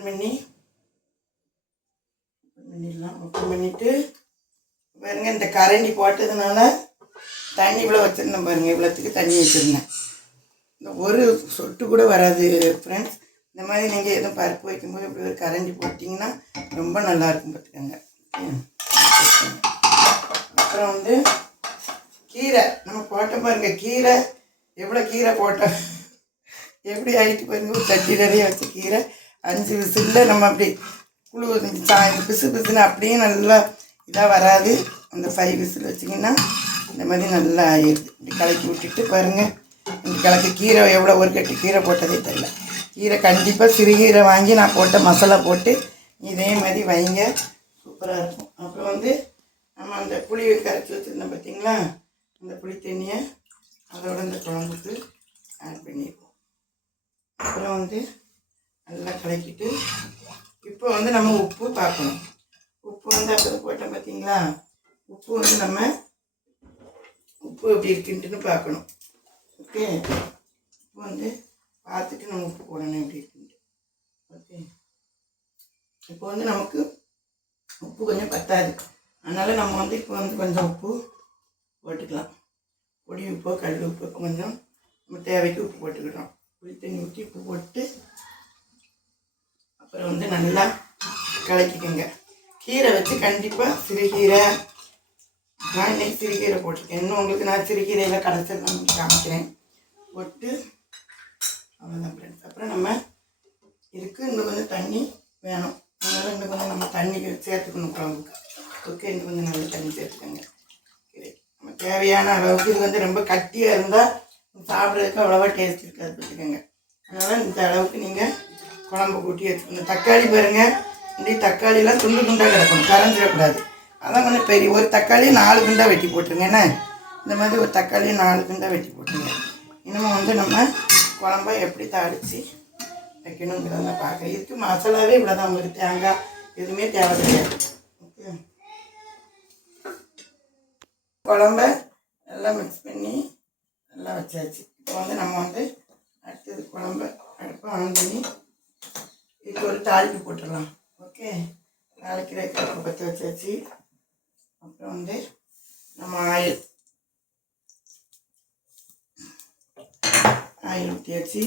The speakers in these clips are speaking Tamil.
ஓப்பன் பண்ணிடலாம். ஓப்பன் பண்ணிவிட்டு பாருங்கள், இந்த கரண்டி போட்டதுனால தண்ணி இவ்வளோ வச்சுருந்தேன் பாருங்கள், இவ்வளோத்துக்கு தண்ணி வச்சுருந்தேன். இந்த ஒரு சொட்டு கூட வராது ஃப்ரெண்ட்ஸ். இந்த மாதிரி நீங்கள் எதுவும் பருப்பு வைக்கும்போது இப்படி ஒரு கரண்டி போட்டிங்கன்னா ரொம்ப நல்லாயிருக்கும் பார்த்துக்கோங்க. அப்புறம் வந்து கீரை நம்ம போட்டோம் பாருங்கள். கீரை எவ்வளோ கீரை போட்டோம் எப்படி ஆகிட்டு பாருங்கள். ஒரு சட்டி நிறைய வச்ச கீரை 5 விசிலில் நம்ம அப்படி பிசு பிசுன்னு அப்படியே நல்லா இதாக வராது. அந்த 5 விசில் வச்சிங்கன்னா இந்த மாதிரி நல்லா ஆகிடுது. இப்படி கலக்கி விட்டுட்டு பாருங்கள். இந்த கலக்கு கீரை எவ்வளோ ஒரு கட்டு கீரை போட்டதே தெரியல. கீரை கண்டிப்பாக சிறுகீரை வாங்கி நான் போட்ட மசாலா போட்டு இதே மாதிரி வைங்க, சூப்பராக இருக்கும். அப்புறம் வந்து நம்ம அந்த புளி கரைச்சி வச்சுருந்தோம் பார்த்திங்களா, அந்த புளி தண்ணியை அதோட இந்த குழம்புக்கு ஆட் பண்ணிடுவோம். அப்புறம் வந்து நல்லா கலக்கிட்டு இப்போ வந்து நம்ம உப்பு பார்க்கணும். உப்பு வந்து அப்போ போட்டோம் பார்த்திங்களா, உப்பு வந்து நம்ம உப்பு எப்படி இருக்குன்ட்டுன்னு பார்க்கணும். ஓகே, உப்பு வந்து பார்த்துட்டு நம்ம உப்பு போடணும் எப்படி இருக்குன்ட்டு. ஓகே, இப்போ வந்து நமக்கு உப்பு கொஞ்சம் பத்தாது. அதனால் நம்ம வந்து இப்போ வந்து கொஞ்சம் உப்பு போட்டுக்கலாம். பொடி உப்போ கல் உப்பு கொஞ்சம் நம்ம தேவைக்கு உப்பு போட்டுக்கிட்டோம். புளி தண்ணி ஊற்றி உப்பு போட்டு அப்புறம் வந்து நல்லா கலக்கிக்கோங்க. கீரை வச்சு கண்டிப்பாக சிறுகீரை, நான் இன்றைக்கி சிறுகீரை போட்டிருக்கேன். இன்னும் உங்களுக்கு நான் சிறுகீரையில் கடைசியில் காமிக்கிறேன் போட்டு. அவ்வளோதான் ஃப்ரெண்ட்ஸ். அப்புறம் நம்ம இதுக்கு இன்னும் கொஞ்சம் தண்ணி வேணும். அதனால் இன்னும் கொஞ்சம் நம்ம தண்ணி சேர்த்துக்கணும் குழம்புக்கு. ஓகே, இன்னும் கொஞ்சம் நல்ல தண்ணி சேர்த்துக்கோங்க. நம்ம தேவையான அளவுக்கு. இது வந்து ரொம்ப கட்டியாக இருந்தால் சாப்பிட்றதுக்கு அவ்வளோவா டேஸ்ட் இருக்காது பார்த்துக்கோங்க. அதனால் இந்த அளவுக்கு நீங்கள் குழம்பு கூட்டி வச்சுக்கணும். தக்காளி பாருங்கள், இப்படி தக்காளிலாம் துண்டு துண்டாக கிடக்கணும், கரைஞ்சிடக்கூடாது. அதான் கொஞ்சம் பெரிய ஒரு தக்காளி 4 துண்டாக வெட்டி போட்டுருங்க. என்ன இந்த மாதிரி ஒரு தக்காளி 4 துண்டாக வெட்டி போட்டுருங்க. இன்னமும் வந்து நம்ம குழம்பை எப்படி தாளித்து வைக்கணுங்கிறத பார்க்குறேன். இதுக்கு மசாலாவே இவ்வளோ தான். உங்களுக்கு தேங்காய் எதுவுமே தேவை கிடையாது. ஓகே, குழம்ப நல்லா மிக்ஸ் பண்ணி நல்லா வச்சாச்சு. இப்போ வந்து நம்ம வந்து அடுத்தது குழம்பு அடுப்பை ஆன் பண்ணி இதுக்கு ஒரு தாளிப்பு போட்டுடலாம். ஓகே, தாளிக்கிற கடுப்பை பற்றி வச்சாச்சு. அப்புறம் வந்து நம்ம ஆயில் ஊற்றியாச்சு.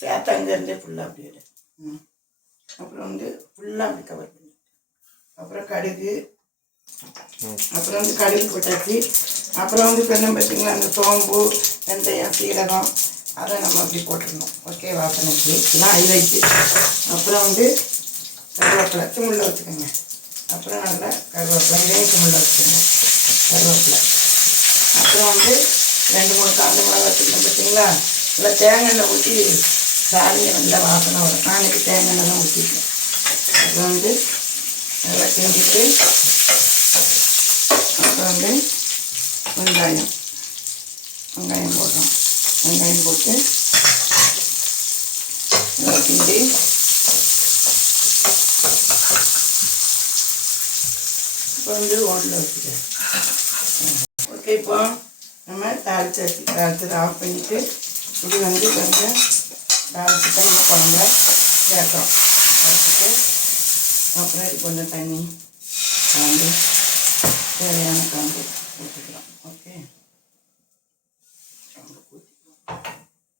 சேர்த்து அங்கேருந்தே ஃபுல்லாக அப்படியே. அப்புறம் வந்து ஃபுல்லாக அப்படி கவர் பண்ணி அப்புறம் கடுகு, அப்புறம் வந்து கடுகு போட்டாச்சு. அப்புறம் வந்து இப்போ என்ன பார்த்தீங்களா, அந்த சோம்பு, வெந்தயம், சீரகம் அதை நம்ம அப்படி போட்டுருந்தோம். ஓகே, வாசனைக்கு இதெல்லாம் ஹைலைட்டு. அப்புறம் வந்து கருவேப்பிலை சிம்மில் வச்சுக்கோங்க. அப்புறம் நல்லா கருவேப்பிலை இதையும் சிம்மில் வச்சுக்கோங்க. கருவேப்பிலை அப்புறம் வந்து 2-3 காஞ்ச மிளகா வச்சுக்கணும் பார்த்தீங்களா. நல்லா தேங்காய் எண்ணெய் ஊற்றி சாலிங்க நல்லா வாசனை வரும். நாளைக்கு தேங்காய் எண்ணெய் தான் ஊற்றிட்டேன். அப்புறம் வந்து நல்லா கிண்டிட்டு அப்புறம் வந்து வெங்காயம் போடுறோம். வெங்காயம் போட்டு நல்லா கிண்டி இப்போ வந்து ஓட்டில் வச்சுக்கிறேன். ஓகே, இப்போ நம்ம தாளிச்சதை ஆஃப் பண்ணிவிட்டு இப்படி வந்து கொஞ்சம் தாளிச்சுட்டு நம்ம குழம்புல சேர்க்குறோம். வச்சுட்டு அப்புறம் இது கொஞ்சம் தண்ணி கலந்து தேவையான குழம்பு ஊற்றிக்கலாம். ஓகே,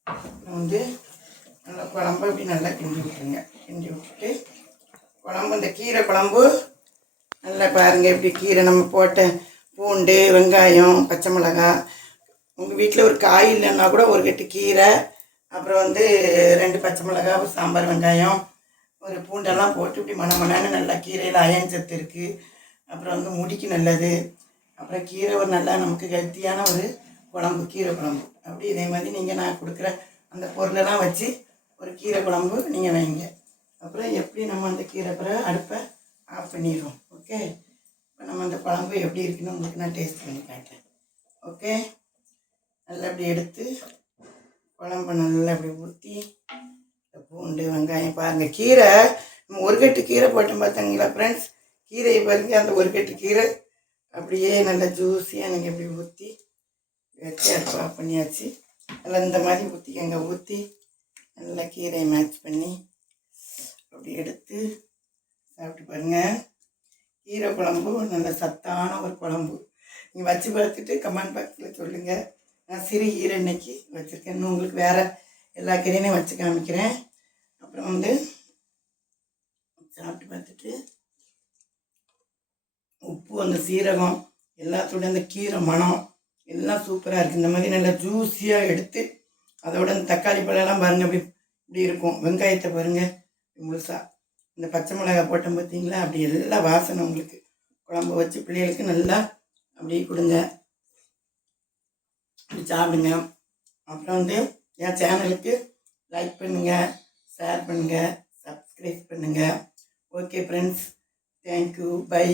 அப்புறம் வந்து நல்லா குழம்பு இப்படி நல்லா கிண்டி விட்டுருங்க. கிண்டி விட்டுட்டு குழம்பு இந்த கீரை குழம்பு நல்லா பாருங்கள். எப்படி கீரை நம்ம போட்ட பூண்டு, வெங்காயம், பச்சை மிளகாய், உங்கள் வீட்டில் ஒரு காய் இல்லைன்னா கூட ஒரு கட்டு கீரை, அப்புறம் வந்து 2 பச்சை மிளகாய், ஒரு சாம்பார் வெங்காயம், ஒரு பூண்டெல்லாம் போட்டு இப்படி மணமணன்னு நல்லா கீரையில் அயன் சத்து இருக்குது. அப்புறம் வந்து முடிக்கு நல்லது. அப்புறம் கீரை ஒரு நல்லா நமக்கு ஹெல்த்தியான ஒரு குழம்பு, கீரை குழம்பு. அப்படி இதே மாதிரி நீங்கள் நான் கொடுக்குற அந்த பொருளெல்லாம் வச்சு ஒரு கீரை குழம்பு நீங்கள் வைங்க. அப்புறம் எப்படி நம்ம அந்த கீரை பிறகு அடுப்பை ஆஃப் பண்ணிடுவோம். ஓகே, இப்போ நம்ம அந்த குழம்பு எப்படி இருக்குன்னு உங்களுக்கு நான் டேஸ்ட் பண்ணி காட்டுறேன். ஓகே, நல்லா அப்படி எடுத்து குழம்பு நல்லா அப்படி ஊற்றி பூண்டு, வெங்காயம் பாருங்கள். கீரை நம்ம ஒரு கட்டு கீரை போட்டோம் பார்த்தாங்களா ஃப்ரெண்ட்ஸ். கீரையை பாருங்கள், அந்த ஒரு கட்டு கீரை அப்படியே நல்லா ஜூஸியாக நீங்கள் இப்படி ஊற்றி வச்சு அடுப்பு ஆஃப் பண்ணியாச்சு. நல்லா இந்த மாதிரி ஊற்றிக்கங்க. ஊற்றி நல்லா கீரையை மேட்ச் பண்ணி அப்படி எடுத்து சாப்பிட்டு பாருங்கள். கீரை குழம்பு நல்ல சத்தான ஒரு குழம்பு. நீங்கள் வச்சு பார்த்துட்டு கமெண்ட் பாக்ஸில் சொல்லுங்கள். நான் சிறு கீரை இன்னைக்கு வச்சுருக்கேன். இன்னும் உங்களுக்கு வேறு எல்லா கீரையும் வச்சு காமிக்கிறேன். அப்புறம் சாப்பிட்டு பார்த்துட்டு உப்பு, அந்த சீரகம் எல்லாத்தோட அந்த கீரை மணம் எல்லாம் சூப்பராக இருக்குது. இந்த மாதிரி நல்லா ஜூஸியாக எடுத்து அதோட அந்த தக்காளி பழம்லாம் பாருங்கள் இப்படி இருக்கும். வெங்காயத்தை பாருங்கள் முழுசாக. இந்த பச்சை மிளகாய் போட்டோம் பார்த்தீங்களா, அப்படி எல்லா வாசனை உங்களுக்கு. குழம்பு வச்சு பிள்ளைகளுக்கு நல்லா அப்படியே கொடுங்க, அப்படி சாப்பிடுங்க. அப்புறம் என் சேனலுக்கு லைக் பண்ணுங்கள், ஷேர் பண்ணுங்கள், சப்ஸ்கிரைப் பண்ணுங்கள். Okay friends, thank you, by.